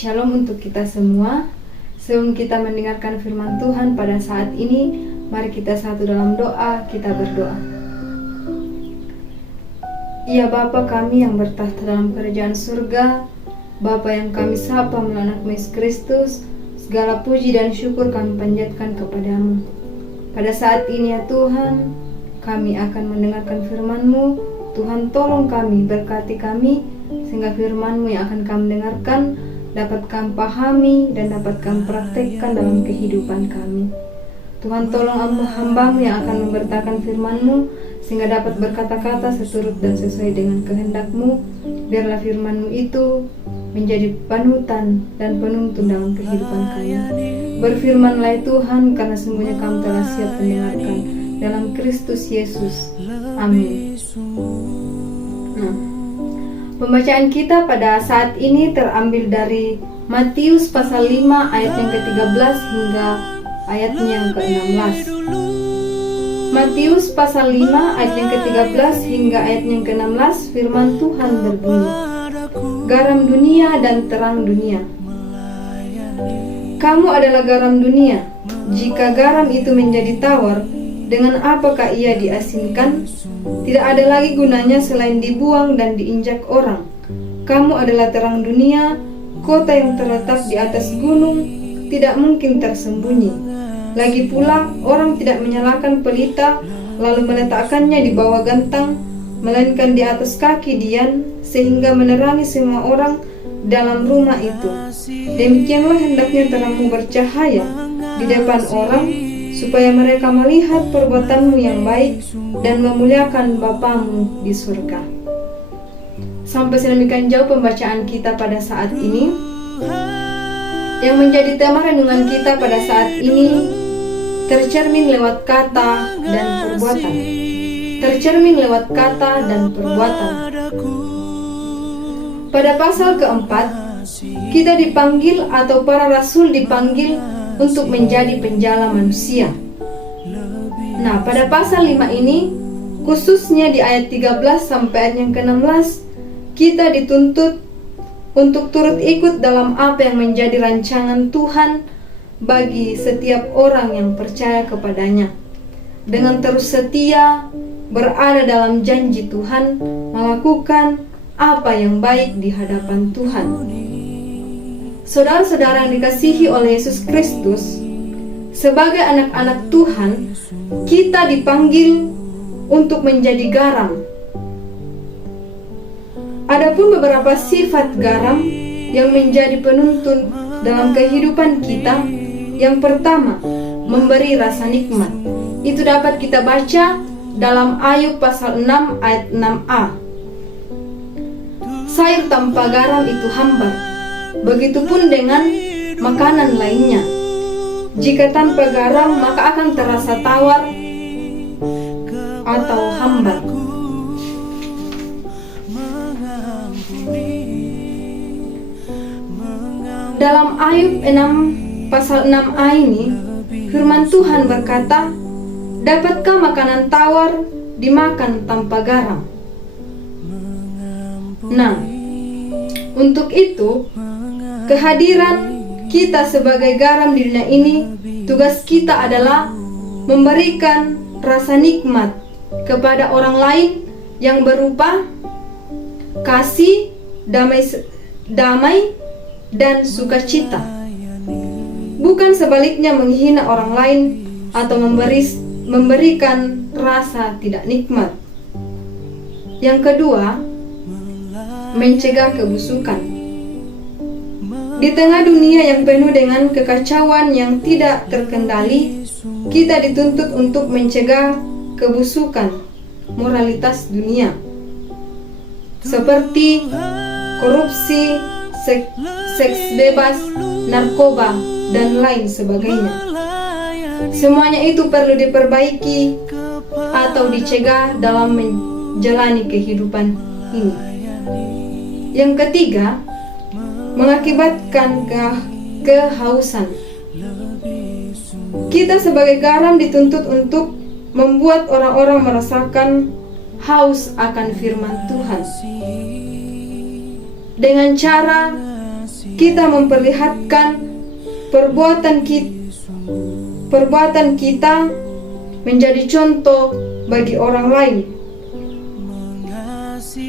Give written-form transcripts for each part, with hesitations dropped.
Shalom untuk kita semua. Sebelum kita mendengarkan firman Tuhan pada saat ini, mari kita satu dalam doa, kita berdoa. Ya Bapa kami yang bertahta dalam kerajaan surga, Bapa yang kami sapa melalui anak Yesus Kristus, segala puji dan syukur kami panjatkan kepadamu. Pada saat ini ya Tuhan, kami akan mendengarkan firman-Mu. Tuhan tolong kami, berkati kami, sehingga firman-Mu yang akan kami dengarkan dapat kami pahami dan dapat kami praktekkan dalam kehidupan kami. Tuhan tolong hamba-Mu yang akan memberitakan firman-Mu, sehingga dapat berkata-kata seturut dan sesuai dengan kehendak-Mu. Biarlah firman-Mu itu menjadi panutan dan penuntun dalam kehidupan kami. Berfirmanlah Tuhan, karena semuanya kami telah siap mendengarkan dalam Kristus Yesus. Amin. Pembacaan kita pada saat ini terambil dari Matius pasal 5 ayat yang ke-13 hingga ayatnya yang ke-16. Matius pasal 5 ayat yang ke-13 hingga ayat yang ke-16, firman Tuhan berbunyi, garam dunia dan terang dunia. Kamu adalah garam dunia. Jika garam itu menjadi tawar, dengan apakah ia diasinkan? Tidak ada lagi gunanya selain dibuang dan diinjak orang. Kamu adalah terang dunia. Kota yang terletak di atas gunung tidak mungkin tersembunyi. Lagi pula, orang tidak menyalakan pelita lalu meletakkannya di bawah gentang, melainkan di atas kaki dian, sehingga menerangi semua orang dalam rumah itu. Demikianlah hendaknya terangmu bercahaya di depan orang, supaya mereka melihat perbuatanmu yang baik dan memuliakan Bapamu di surga. Sampai sedemikian jauh pembacaan kita pada saat ini. Yang menjadi tema renungan kita pada saat ini tercermin lewat kata dan perbuatan. Tercermin lewat kata dan perbuatan. Pada pasal keempat, kita dipanggil atau para rasul dipanggil untuk menjadi penjala manusia. Nah, pada pasal 5 ini, khususnya di ayat 13 sampai ayat yang ke-16, kita dituntut untuk turut ikut dalam apa yang menjadi rancangan Tuhan bagi setiap orang yang percaya kepadanya. Dengan terus setia, berada dalam janji Tuhan, melakukan apa yang baik di hadapan Tuhan. Saudara-saudara yang dikasihi oleh Yesus Kristus, sebagai anak-anak Tuhan, kita dipanggil untuk menjadi garam. Adapun beberapa sifat garam yang menjadi penuntun dalam kehidupan kita. Yang pertama, memberi rasa nikmat. Itu dapat kita baca dalam Ayub pasal 6 ayat 6a. Sayur tanpa garam itu hambar. Begitupun dengan makanan lainnya. Jika tanpa garam, maka akan terasa tawar atau hambar. Dalam Ayub 6 pasal 6a ini, firman Tuhan berkata, dapatkah makanan tawar dimakan tanpa garam? Nah, untuk itu, kehadiran kita sebagai garam di dunia ini, tugas kita adalah memberikan rasa nikmat kepada orang lain yang berupa kasih, damai dan sukacita. Bukan sebaliknya menghina orang lain atau memberikan rasa tidak nikmat. Yang kedua, mencegah kebusukan. Di tengah dunia yang penuh dengan kekacauan yang tidak terkendali, kita dituntut untuk mencegah kebusukan moralitas dunia, seperti korupsi, seks bebas, narkoba, dan lain sebagainya. Semuanya itu perlu diperbaiki atau dicegah dalam menjalani kehidupan ini. Yang ketiga, mengakibatkan kehausan. Kita sebagai garam dituntut untuk membuat orang-orang merasakan haus akan firman Tuhan. Dengan cara kita memperlihatkan perbuatan kita menjadi contoh bagi orang lain,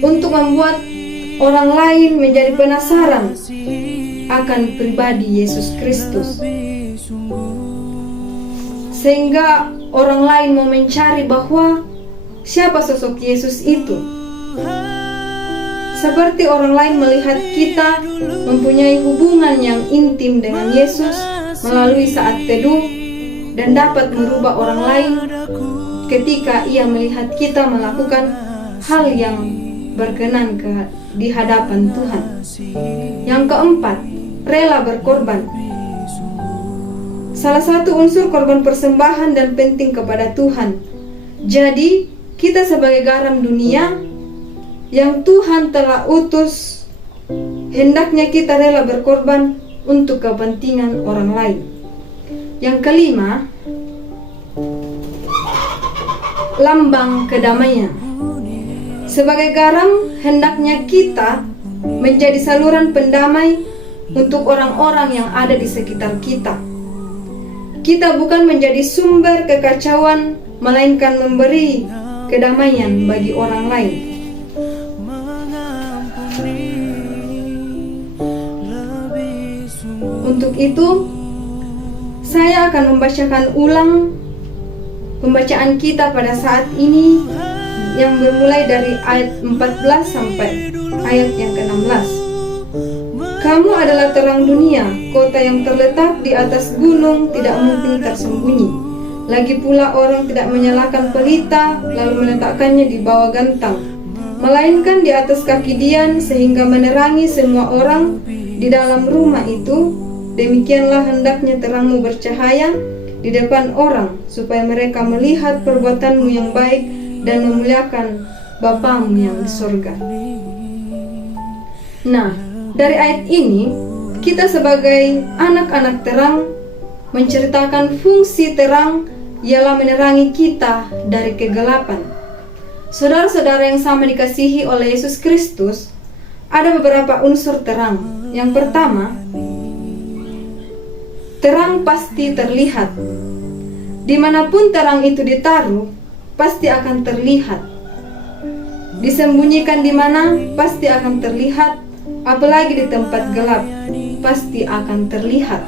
untuk membuat orang lain menjadi penasaran akan pribadi Yesus Kristus, sehingga orang lain mau mencari bahwa siapa sosok Yesus itu. Seperti orang lain melihat kita mempunyai hubungan yang intim dengan Yesus melalui saat teduh, dan dapat merubah orang lain ketika ia melihat kita melakukan hal yang berkenan di hadapan Tuhan. Yang keempat, rela berkorban. Salah satu unsur korban persembahan dan penting kepada Tuhan. Jadi, kita sebagai garam dunia yang Tuhan telah utus, hendaknya kita rela berkorban untuk kepentingan orang lain. Yang kelima, lambang kedamaian. Sebagai garam, hendaknya kita menjadi saluran pendamai untuk orang-orang yang ada di sekitar kita. Kita bukan menjadi sumber kekacauan, melainkan memberi kedamaian bagi orang lain. Untuk itu, saya akan membacakan ulang pembacaan kita pada saat ini yang bermulai dari ayat 14 sampai ayat yang ke-16. Kamu adalah terang dunia, kota yang terletak di atas gunung tidak mungkin tersembunyi. Lagi pula orang tidak menyalakan pelita lalu meletakkannya di bawah gantang, melainkan di atas kaki dian sehingga menerangi semua orang di dalam rumah itu. Demikianlah hendaknya terangmu bercahaya di depan orang, supaya mereka melihat perbuatanmu yang baik dan memuliakan Bapamu yang di surga. Nah, dari ayat ini kita sebagai anak-anak terang menceritakan fungsi terang ialah menerangi kita dari kegelapan. Saudara-saudara yang sama dikasihi oleh Yesus Kristus, ada beberapa unsur terang. Yang pertama, terang pasti terlihat. Dimanapun terang itu ditaruh, pasti akan terlihat. Disembunyikan di mana, pasti akan terlihat. Apalagi di tempat gelap, pasti akan terlihat.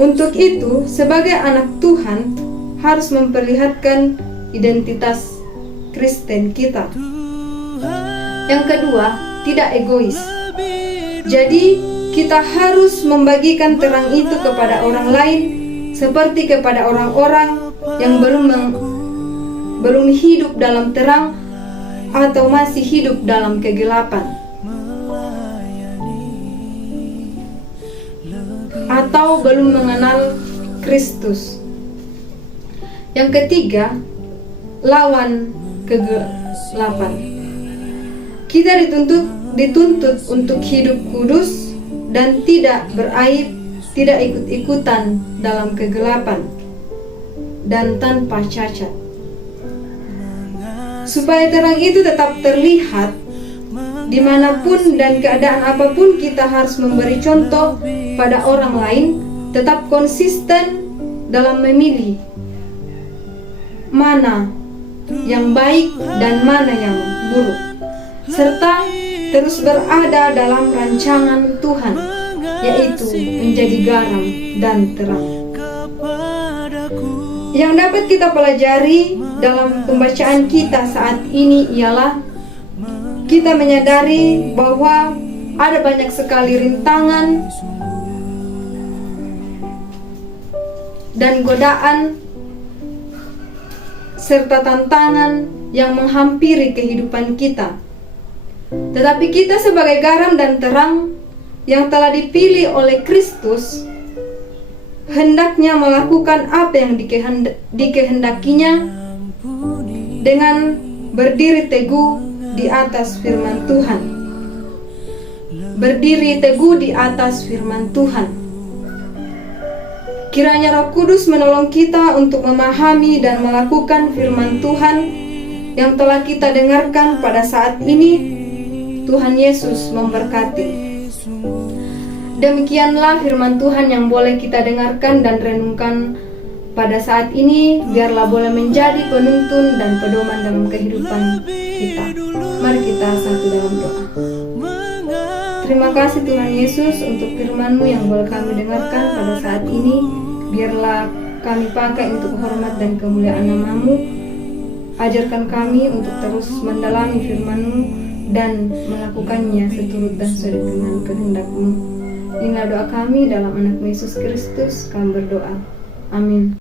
Untuk itu, sebagai anak Tuhan, harus memperlihatkan identitas Kristen kita. Yang kedua, tidak egois. Jadi, kita harus membagikan terang itu kepada orang lain, seperti kepada orang-orang yang belum hidup dalam terang atau masih hidup dalam kegelapan, atau belum mengenal Kristus. Yang ketiga, lawan kegelapan. Kita dituntut untuk hidup kudus dan tidak beraib, tidak ikut-ikutan dalam kegelapan, dan tanpa cacat. Supaya terang itu tetap terlihat, dimanapun dan keadaan apapun kita harus memberi contoh pada orang lain, tetap konsisten dalam memilih mana yang baik dan mana yang buruk, serta terus berada dalam rancangan Tuhan, yaitu menjadi garam dan terang. Yang dapat kita pelajari dalam pembacaan kita saat ini ialah kita menyadari bahwa ada banyak sekali rintangan dan godaan serta tantangan yang menghampiri kehidupan kita. Tetapi kita sebagai garam dan terang yang telah dipilih oleh Kristus, hendaknya melakukan apa yang dikehendakinya dengan berdiri teguh di atas firman Tuhan. Berdiri teguh di atas firman Tuhan. Kiranya Roh Kudus menolong kita untuk memahami dan melakukan firman Tuhan yang telah kita dengarkan pada saat ini. Tuhan Yesus memberkati. Demikianlah firman Tuhan yang boleh kita dengarkan dan renungkan pada saat ini, biarlah boleh menjadi penuntun dan pedoman dalam kehidupan kita. Mari kita satu dalam doa. Terima kasih Tuhan Yesus untuk firman-Mu yang boleh kami dengarkan pada saat ini. Biarlah kami pakai untuk hormat dan kemuliaan nama-Mu. Ajarkan kami untuk terus mendalami firman-Mu dan melakukannya seturut dan sesuai dengan kehendak-Mu. Inilah doa kami dalam anak Yesus Kristus, kami berdoa. Amin.